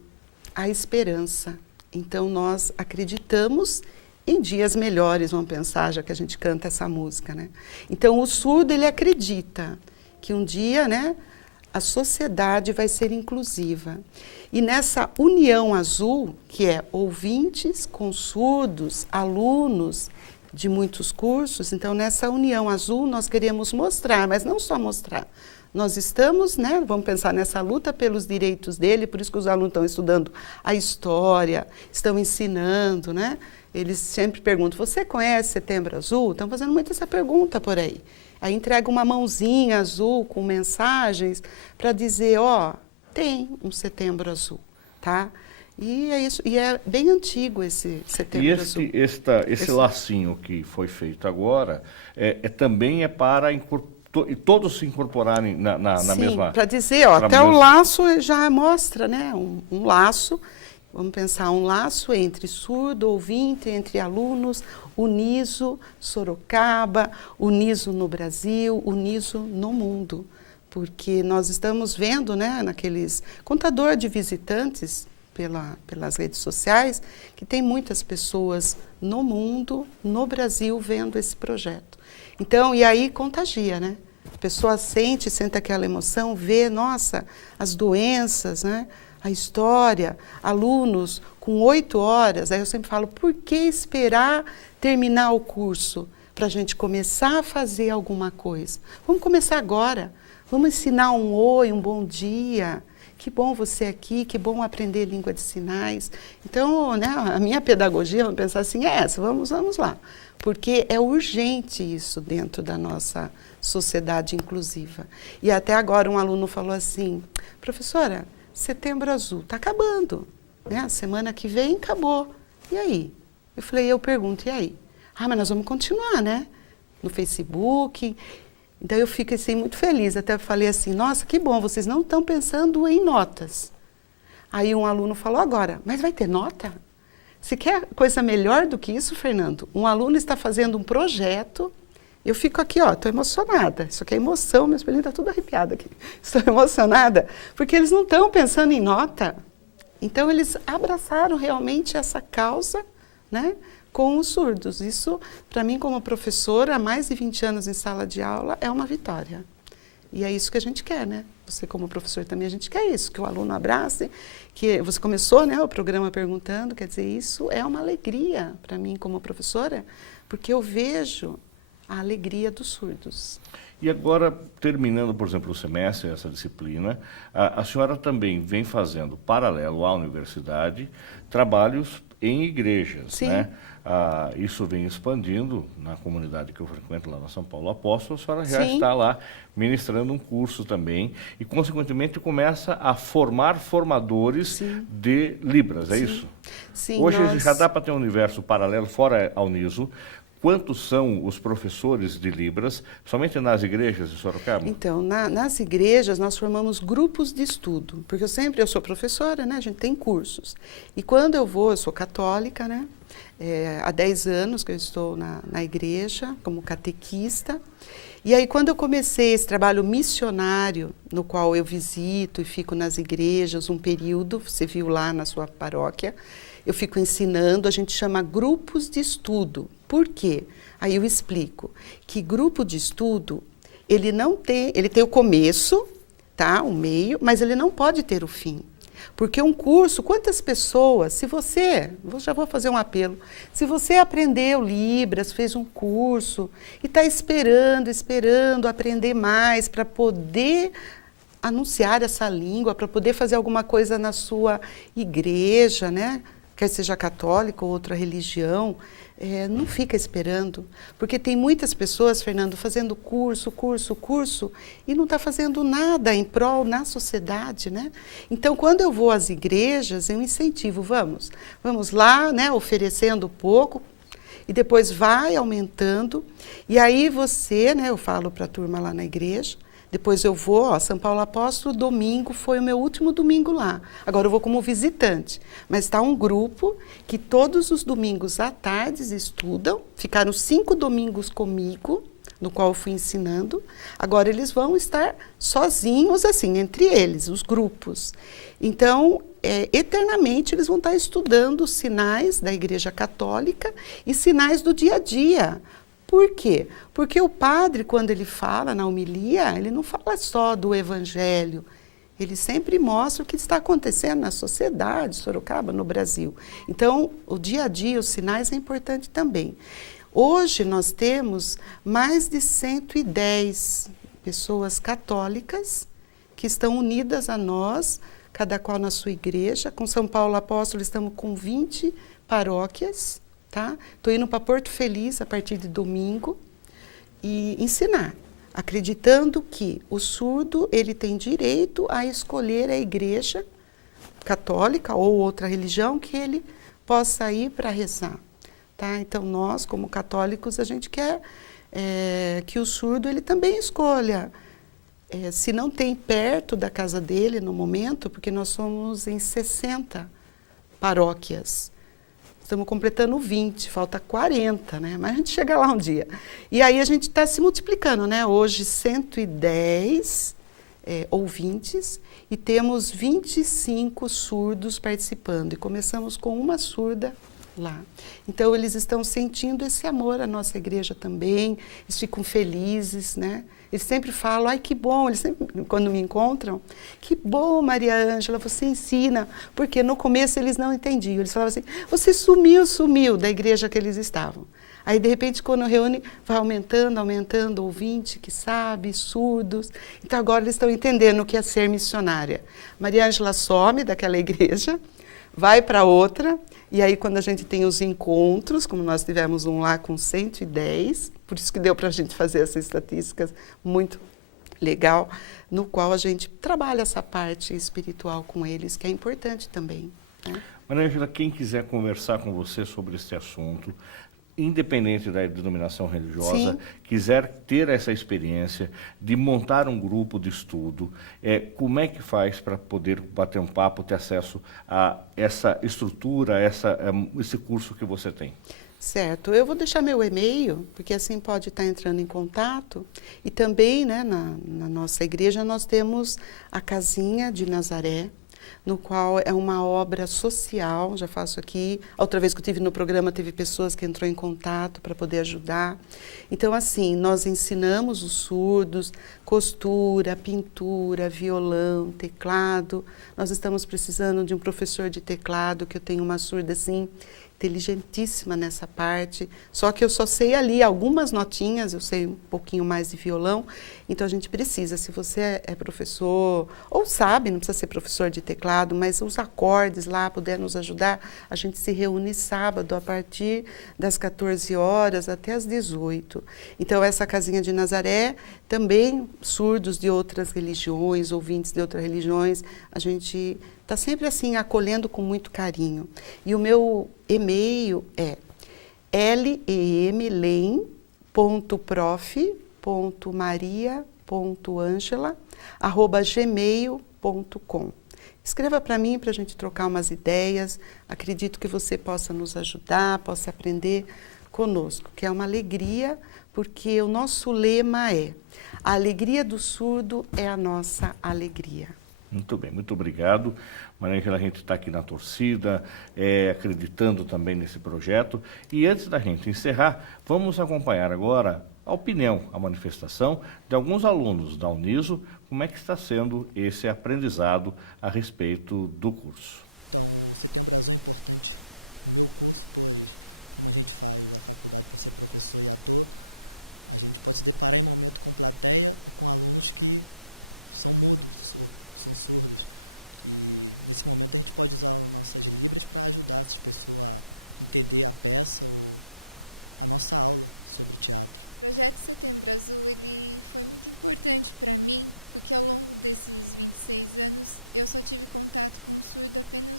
a esperança. Então, nós acreditamos em dias melhores, vamos pensar, já que a gente canta essa música, né? Então, o surdo, ele acredita que um dia, né, a sociedade vai ser inclusiva. E nessa união azul, que é ouvintes com surdos, alunos de muitos cursos, então nessa união azul nós queremos mostrar, mas não só mostrar. Nós estamos, né, vamos pensar nessa luta pelos direitos dele, por isso que os alunos estão estudando a história, estão ensinando, né? Eles sempre perguntam, você conhece Setembro Azul? Estão fazendo muito essa pergunta por aí. Aí entrega uma mãozinha azul com mensagens para dizer, ó, tem um Setembro Azul, tá? E é isso, e é bem antigo esse Setembro Azul. E esse lacinho que foi feito agora também é para e todos se incorporarem na mesma... Sim, para dizer, ó, até o laço já mostra, né, um laço, vamos pensar, um laço entre surdo, ouvinte, entre alunos, Uniso, Sorocaba, Uniso no Brasil, Uniso no mundo. Porque nós estamos vendo, né, naqueles contador de visitantes pelas redes sociais, que tem muitas pessoas no mundo, no Brasil, vendo esse projeto. Então, e aí contagia, né? A pessoa sente aquela emoção, vê, nossa, as doenças, né? A história, alunos com 8 horas, aí eu sempre falo, por que esperar terminar o curso para a gente começar a fazer alguma coisa? Vamos começar agora, vamos ensinar um oi, um bom dia, que bom você aqui, que bom aprender língua de sinais. Então, né, a minha pedagogia, vamos pensar assim, é essa, vamos lá, porque é urgente isso dentro da nossa sociedade inclusiva. E até agora um aluno falou assim, professora, Setembro Azul está acabando, né? A semana que vem acabou. E aí? Eu pergunto, e aí? Ah, mas nós vamos continuar, né? No Facebook. Então eu fico assim muito feliz. Até falei assim, nossa, que bom, vocês não estão pensando em notas. Aí um aluno falou agora, mas vai ter nota? Você quer coisa melhor do que isso, Fernando? Um aluno está fazendo um projeto. Eu fico aqui, ó, estou emocionada. Isso aqui é emoção, meu espelhinho está tudo arrepiado aqui. Estou emocionada, porque eles não estão pensando em nota. Então, eles abraçaram realmente essa causa, né, com os surdos. Isso, para mim, como professora, há mais de 20 anos em sala de aula, é uma vitória. E é isso que a gente quer, né? Você, como professor, também a gente quer isso, que o aluno abrace, que você começou, né, o programa perguntando, quer dizer, isso é uma alegria para mim como professora, porque eu vejo a alegria dos surdos. E agora, terminando, por exemplo, o semestre, essa disciplina, a senhora também vem fazendo, paralelo à universidade, trabalhos em igrejas, Sim. né? Isso vem expandindo na comunidade que eu frequento lá na São Paulo Apóstolo, a senhora já Sim. está lá ministrando um curso também e, consequentemente, começa a formar formadores Sim. de Libras, é Sim. isso? Sim, Hoje já dá para ter um universo paralelo, fora a Uniso. Quantos são os professores de Libras, somente nas igrejas de Sorocaba? Então, nas igrejas nós formamos grupos de estudo, porque eu sou professora, né? A gente tem cursos. E quando eu sou católica, né? Há 10 anos que eu estou na igreja, como catequista. E aí, quando eu comecei esse trabalho missionário, no qual eu visito e fico nas igrejas um período, você viu lá na sua paróquia, eu fico ensinando, a gente chama grupos de estudo. Por quê? Aí eu explico que grupo de estudo, ele tem o começo, tá? O meio, mas ele não pode ter o fim. Porque um curso, quantas pessoas, já vou fazer um apelo, se você aprendeu Libras, fez um curso e está esperando aprender mais para poder anunciar essa língua, para poder fazer alguma coisa na sua igreja, né? Quer seja católica ou outra religião, não fica esperando, porque tem muitas pessoas, Fernando, fazendo curso, e não está fazendo nada em prol na sociedade, né? Então, quando eu vou às igrejas, eu incentivo, vamos lá, né, oferecendo pouco, e depois vai aumentando, e aí você, né, eu falo para a turma lá na igreja, depois eu vou, São Paulo Apóstolo, domingo foi o meu último domingo lá. Agora eu vou como visitante. Mas está um grupo que todos os domingos à tarde estudam, ficaram 5 domingos comigo, no qual eu fui ensinando. Agora eles vão estar sozinhos, assim, entre eles, os grupos. Então, eternamente eles vão estar estudando os sinais da Igreja Católica e sinais do dia a dia, Por quê? Porque o padre, quando ele fala na homilia, ele não fala só do evangelho, ele sempre mostra o que está acontecendo na sociedade, Sorocaba, no Brasil. Então, o dia a dia, os sinais é importante também. Hoje nós temos mais de 110 pessoas católicas que estão unidas a nós, cada qual na sua igreja. Com São Paulo Apóstolo estamos com 20 paróquias, tá? Estou indo para Porto Feliz a partir de domingo e ensinar, acreditando que o surdo ele tem direito a escolher a igreja católica ou outra religião que ele possa ir para rezar. Tá? Então, nós, como católicos, a gente quer que o surdo ele também escolha. Se não tem perto da casa dele no momento, porque nós somos em 60 paróquias. Estamos completando 20, falta 40, né? Mas a gente chega lá um dia. E aí a gente está se multiplicando, né? Hoje 110 ouvintes e temos 25 surdos participando. E começamos com uma surda lá. Então eles estão sentindo esse amor à nossa igreja também, eles ficam felizes, né? Eles sempre falam, ai que bom, eles sempre, quando me encontram, que bom, Maria Ângela, você ensina, porque no começo eles não entendiam, eles falavam assim, você sumiu da igreja que eles estavam. Aí, de repente, quando reúne, vai aumentando, ouvinte que sabe, surdos. Então, agora eles estão entendendo o que é ser missionária. Maria Ângela some daquela igreja, vai para outra, e aí quando a gente tem os encontros, como nós tivemos um lá com 110, por isso que deu para a gente fazer essas estatísticas muito legal, no qual a gente trabalha essa parte espiritual com eles, que é importante também. Né? Maria Ângela, quem quiser conversar com você sobre esse assunto, independente da denominação religiosa, Sim. quiser ter essa experiência de montar um grupo de estudo, como é que faz para poder bater um papo, ter acesso a essa estrutura, esse curso que você tem? Certo, eu vou deixar meu e-mail, porque assim pode estar entrando em contato. E também, né, na nossa igreja, nós temos a Casinha de Nazaré, no qual é uma obra social, já faço aqui. A outra vez que eu estive no programa, teve pessoas que entrou em contato para poder ajudar. Então, assim, nós ensinamos os surdos, costura, pintura, violão, teclado. Nós estamos precisando de um professor de teclado, que eu tenho uma surda, assim, inteligentíssima nessa parte, só que eu só sei ali algumas notinhas, eu sei um pouquinho mais de violão, então a gente precisa, se você é professor, ou sabe, não precisa ser professor de teclado, mas os acordes lá, puder nos ajudar, a gente se reúne sábado a partir das 14 horas até as 18. Então essa Casinha de Nazaré, também surdos de outras religiões, ouvintes de outras religiões, a gente está sempre assim, acolhendo com muito carinho. E o meu e-mail é lem.prof.maria.angela@gmail.com. Escreva para mim para a gente trocar umas ideias. Acredito que você possa nos ajudar, possa aprender conosco, que é uma alegria, porque o nosso lema é: a alegria do surdo é a nossa alegria. Muito bem, muito obrigado. Maria Ângela, a gente está aqui na torcida, acreditando também nesse projeto. E antes da gente encerrar, vamos acompanhar agora a opinião, a manifestação de alguns alunos da Uniso, como é que está sendo esse aprendizado a respeito do curso. Importante para mim, porque ao longo desses 26 anos eu só tive contato com o surdo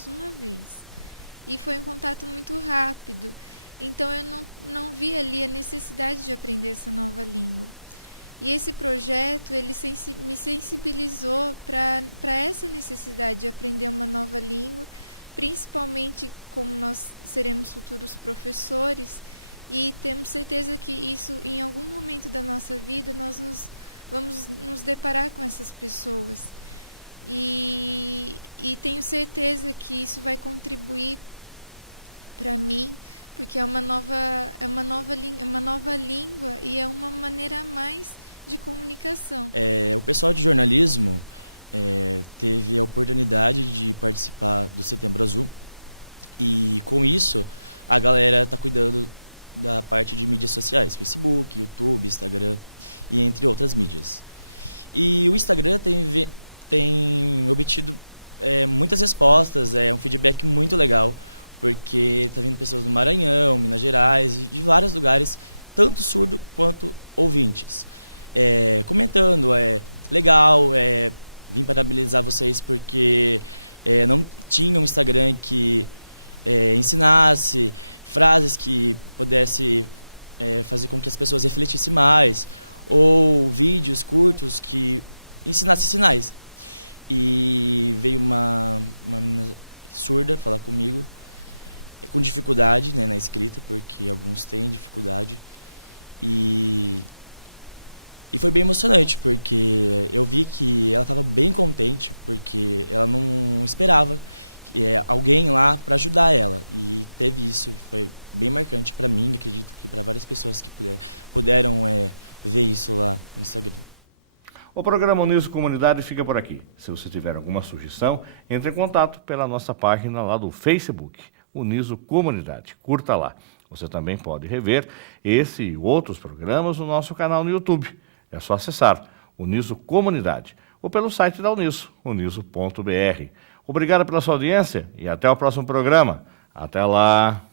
sociais, em vários lugares, tanto surdo quanto ouvintes. Então, é legal, vou parabenizar vocês porque não tinha um Instagram que ensinasse frases que pudessem fazer com que as pessoas refletissem mais, ou vídeos curtos que ensinassem sinais. E vem uma surda com dificuldade na escrita, porque eu gostei de dificuldade. E foi bem emocionante, porque eu vi que ela estava bem contente, porque ela não esperava alguém lá para ajudar ela. E tem isso, foi bem importante para mim, que as pessoas que puderam ver isso. O programa Uniso Comunidade fica por aqui. Se você tiver alguma sugestão, entre em contato pela nossa página lá do Facebook, Uniso Comunidade. Curta lá. Você também pode rever esse e outros programas no nosso canal no YouTube. É só acessar Uniso Comunidade ou pelo site da Uniso, uniso.br. Obrigado pela sua audiência e até o próximo programa. Até lá!